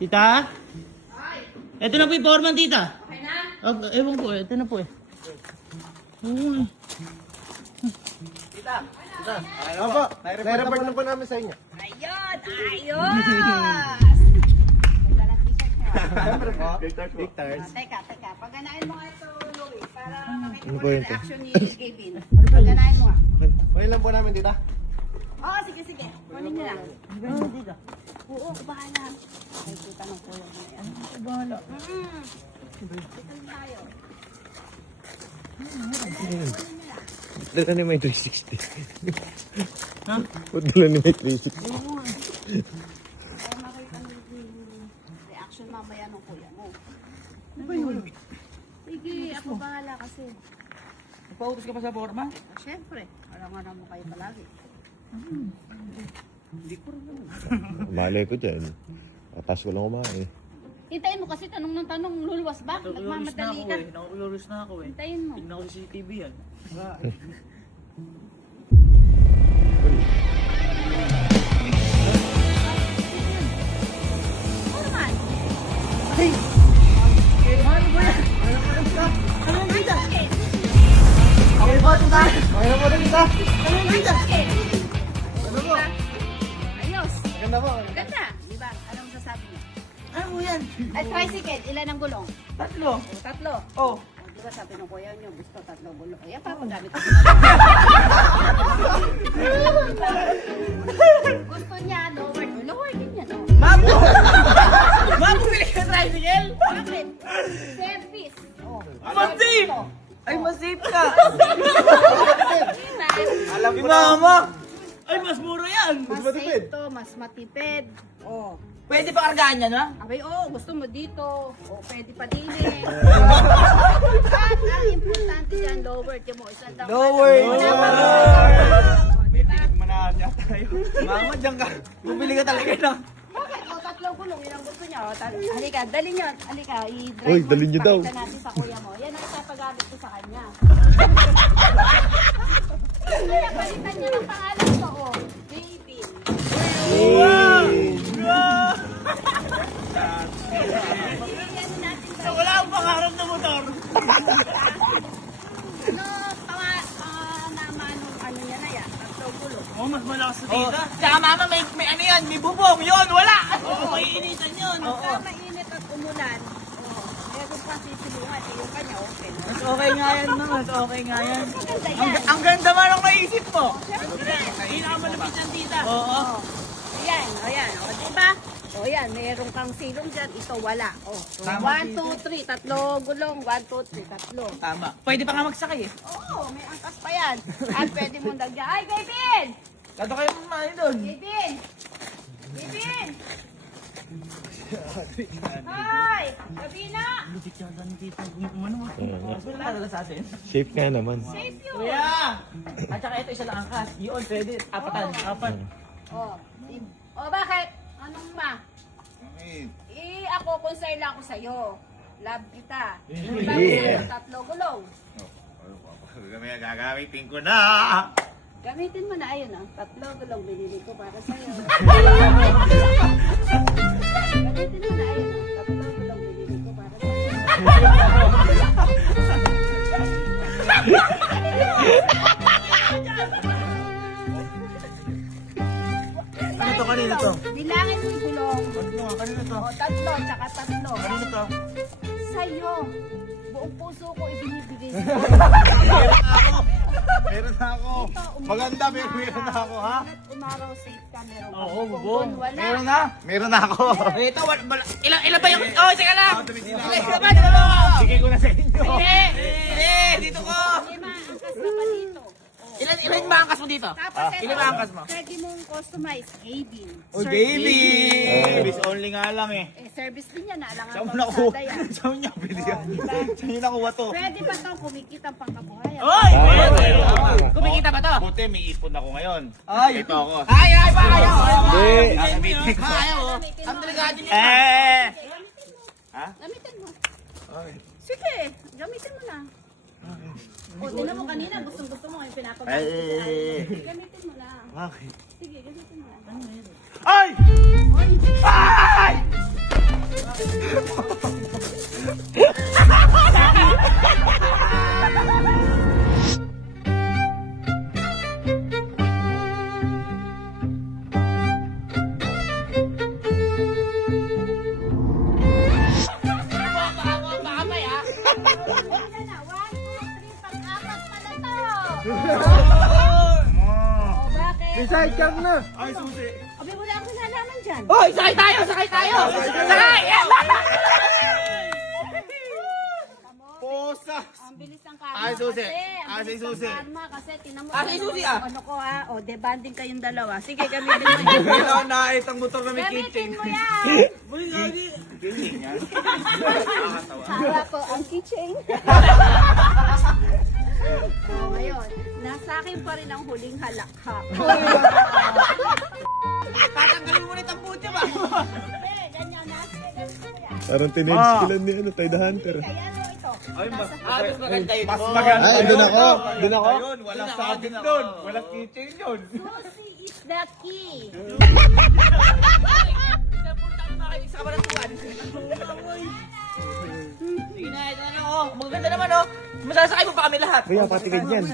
Tita? Ito na po yung foreman, tita. Okay na? Ewan po, ito na po eh. Oo. Tita. Ano po? Nai-report na po namin sa inyo. Ayun! Ayos! Ganda ng t-shirt niya. Siyempre po. Victors. Teka. Paganahin mo nga ito, Louie. Para makita Ano mo po yung yun, te? reaction ni Kevin. Paganahin mo nga. Kunin lang po namin, tita. Oo, sige. Kunin niyo lang. Oo, tita. Oo, bahala. Ay, kita ng kuya mo yan. Bahala. Dito lang tayo. Dala ni may 360. Ha? Dala ni may 360. Para makita mo yung reaction mamaya ng kuya mo. Ano ba yun? Sige, ako bahala kasi. Nagpautos ka pa sa foreman? Siyempre, alam mo kayo palagi. Malay ko dyan. Atas ko lang kumain. Hintayin mo kasi tanong ng tanong, luluwas ba? Nagmamadali ka. Nakukuloris na ako eh. Hintayin mo. Tignan ko sa CCTV yan. Oo naman. Ay! Ano ba yan? Ano yung tita? Okay ba, tita? Okay na po rin, tita. Ano yung tita? Ano po? Ayos. Ganda po. Ganda. Di ba? Anong masasabi niya? Ano mo yan? At tricycle, ilan ang gulong? Tatlo. Tatlo. Oh. Di ba sabi ng kuya niyo, gusto tatlo gulong. Kaya papagamit ko. Gusto niya, lower. Lower din yan, oh. Mamu! Mamu, pili ka tricycle? Bakit? Service. Oh. Mas safe! Ay, mas safe ka! Alam Ni mama! Ay, mas mura yan! Mas safe to, mas matipid. Oh. Pwede pa kargaan yan, ha? Abay, gusto mo dito. Pwede pa din eh. At ang importante dyan, lower. Tiyan mo, isang tao. Lower! May Manahan niya tayo. Mama, dyan ka. Bumili ka talaga na. Bakit? Tatlong gulong. Yun ang gusto niya. Halika, dali niyo. Halika, i-drive Uy, mo. dali niyo daw. Pakita natin sa kuya mo. Yan ang ipapagamit ko sa kanya. Kaya palitan niya ng pangalan ko. Oh, baby. Wow! Bibigyan natin sa Wala akong pangarap na motor. naman nung ano niya na yan. Tatlong gulong. Oh, mas malakas sa tita. Tsaka mama, may ano yan, may bubong. Yun, wala. Oo, maiinitan yun. Pagka mainit at umulan, meron pa sisilungan. Yung kanya, open. Mas okay nga yan, ma. Mas okay nga yan. Maganda yan. Ang ganda man ang maisip mo. Siyempre. Pinakamalapit yan, tita. Oo. Ayan. O, diba? O, yan. Meron kang silong dyan. Ito, wala. O, Tama, 1, 2, 3. Tatlo gulong. 1, 2, 3. Tatlo. Tama. Pwede pa nga magsakay eh. Oo, may angkas pa yan. At pwede mong dagyan. Ay, Kevin! Kato kayo mamahin doon. Kevin! Hi! Gabina! Lutik yata ni tita. Umano mo. Mas talaga sa atin. Safe nga naman. Safe yun. Kuya! At saka ito isa lang angkas. Yun, pwede. Apatan. Apat. O, bakit? Anong ma? Ako, concern lang ako sa'yo. Love kita. Yeah. Tatlo gulong. Gagamitin ko na. Gamitin mo na, ayun ah. Tatlo gulong binili ko para sa'yo. Gamitin mo na, ayun ah. Tatlo gulong binili ko para sa'yo. Ano to? Kanino to? Bilangin mo yung gulong. Kanino to? O, tatlo, tsaka tatlo. Kanino to? Sa'yo. Buong puso ko ibinibigay sa'yo. Meron na ako. Maganda, meron na ako, ha? Umaraw safe ka, meron ka. Oo, Kung bubong. wala. Meron na. Meron na ako. Ito, ilan ba yung... Oh, sige lang! Ilan ba? Bigay ko na sa inyo. Hindi! Dito ko! Lima, angkas ka pa dito. Ilan ba angkas mo dito? Tapos ito, Ilan ba angkas mo? pwede mong customize A-bin. Oh, baby! Service only nga lang eh. Service din yan, naalangan Saan mo pang nakuha? sada yan. Saan niya pili yan? diba? Saan niya nakuha to? Pwede ba itong kumikita ang pangkabuhayan? Oy! Tama. Kumikita ba to? Buti, may ipon ako ngayon. Ay! Ito ako. Ay! Ba? Ayaw! Hindi. Ayaw! Ang delikado niya. Gamitin mo. Sige, gamitin mo na. O, tinan mo kanina, gustong-gusto mo yung pinapagamit ko sa ayaw. Gamitin mo na. Bakit? Sige, gamitin mo na. Ay! Oy! Ay! sidecar na. Ay, susi. Abi, wala akong nalaman dyan. Hoy, sakay tayo! Sakay tayo! Sakay! Posas. Ang bilis ng karma Ay, susi. kasi. Ah, Ang si bilis susi. ng karma kasi. Tinan mo. Si susi, ah. Ano ko ha? O, debanding kayong dalawa. Sige, gamitin mo yan. Wala akong nakakita ang motor na may Gamitin kitchen. mo yan. Uy, gagi. Para ko ang keychain. O, ngayon, nasa akin pa rin ang huling halakhak. Tatanggalin mo na itang puto ba? Eh, ganyan na. Ganyan mo yan. Parang teenage sila ni ano, Ty the Hunter. Kaya ano ito? Ay, mas Mas maganda yun. Mas maganda Ay, doon ako. Doon ako. Ayun, walang Doon ako, sabit doon ako. doon. Walang keychain yun. Susi is the key. Isa ba ng tuwan? Sige na, ito na oh. Maganda naman oh. Masasakay mo pa kami lahat. Kuya, patigad yan.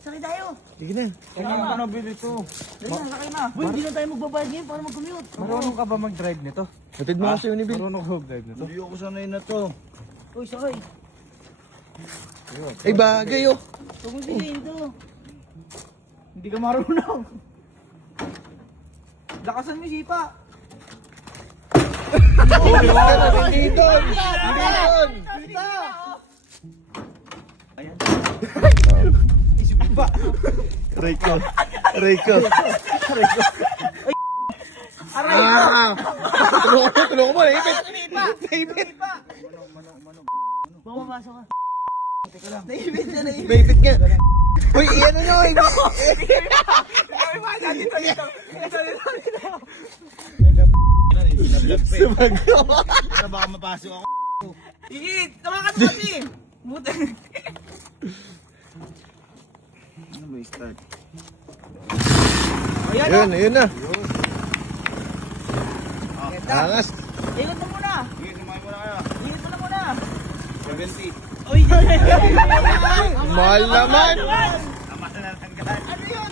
Sakay tayo. Sige na. Kailan ko nabili ito? Dali na, sakay na. Uy, hindi na tayo magbabayad ngayon para mag-commute. Marunong ka ba mag-drive nito? Hatid mo kasi yung Unibil. Marunong ka mag-drive nito? Hindi ako sanay na to. Uy, sakay. Ay, bagay oh. Huwag mo bilhin to. Hindi ka marunong. Lakasan mo sipa. Hindi doon. Hindi doon. Aray ko. Aray ko. Aray! Tulungan mo. Naipit. Naipit! Bumabasa ka. Naipit na naipit. Naipit nga. Uy, ano nyo? Sumagot. Baka baka mapasok ako. Higit! Tawakan mo kami! Buta. Ano ba start? Ayan Ayun, ayun na. Ganda. Angas. Ingat mo muna. Sige, sumakay mo na kayo. Ingat mo na muna. 70. Uy! Mahal naman. Tama na natanggalan. Ano yun?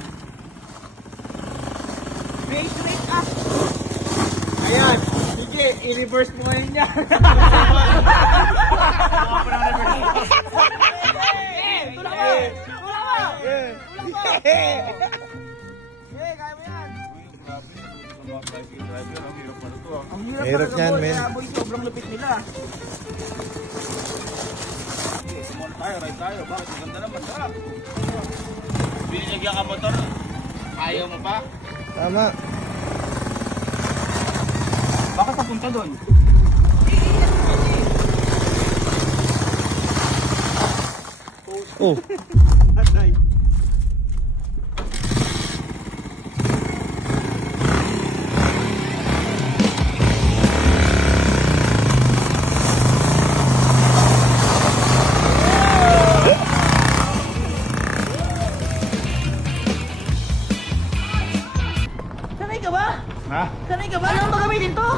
Race rate up! Ayan. Sige, i-reverse mo ngayon yan. Tulak mo! Tulak mo! Kaya mo yan! Ang Hirap talaga, yan, boy. men. Kaya, boy, sobrang lupit nila. Sumunod tayo, ride tayo. Bakit? Maganda naman, sarap. Binigyan ka motor. Ayaw mo pa? Tama. Bakit papunta doon? Oh. Sanay ka ba? Ha? Sanay ka ba? Ano ang magamitin to?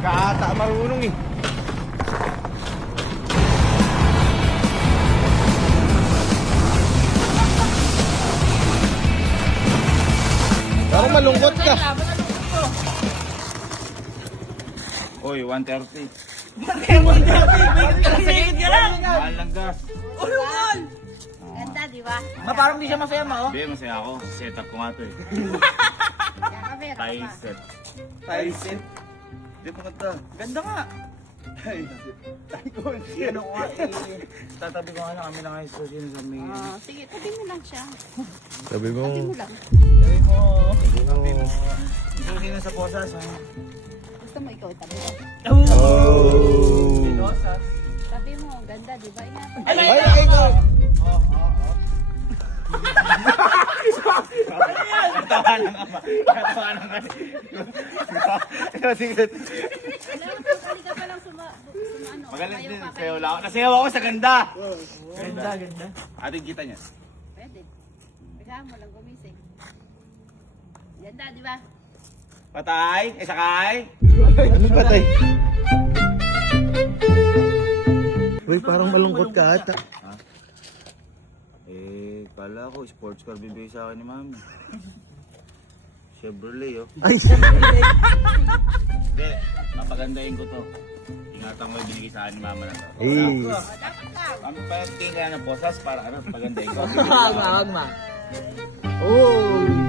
Kaata marunong eh. Parang malungkot ka. Oy, 130. Bakit mo hindi? May ka lang. Mahal ng gas. Ulungan! Ganda, di ba? Ma, parang di siya masaya, ma, oh. Hindi, masaya ako. Set up ko nga to eh. Kaya kamera ka Tie pa. set. Tie set. Hindi mo kanta. Ganda nga. Tie ko. Ano ko nga, tatabi ko nga lang kami na ngayon sa may... Sige, tabi mo lang siya. Sabi mo. Tabi mo lang. Sabi mo, Sabi mo. hindi na sa posas, ha? Gusto mo ikaw, tabi mo. Oh. Pinosas. Tabi mo, ganda, di ba? Ingat. Ay, Ay, ay, ko. Katawa ng ama. Katawa ng ama. Sige. Magaling ka palang ano. Magaling sumayaw din. pa Sayaw kayo. lang ako. Nasayaw ako sa ganda. Ganda, ganda. Ating kita niya. Pwede. Bigyan mo lang gumising. Ganda, di ba? Patay. Sakay. Ano ba tay? Uy, parang malungkot ka ata. Kala ko sports car bibigay sa akin ni mami. Chevrolet, oh. Ay. Hindi, papagandahin ko to. Ingatan ko yung binigay sa akin ni mama na to. Ay. Ang pagtingin kaya ng posas para ano, pagandahin ko. Wag ma. Oh,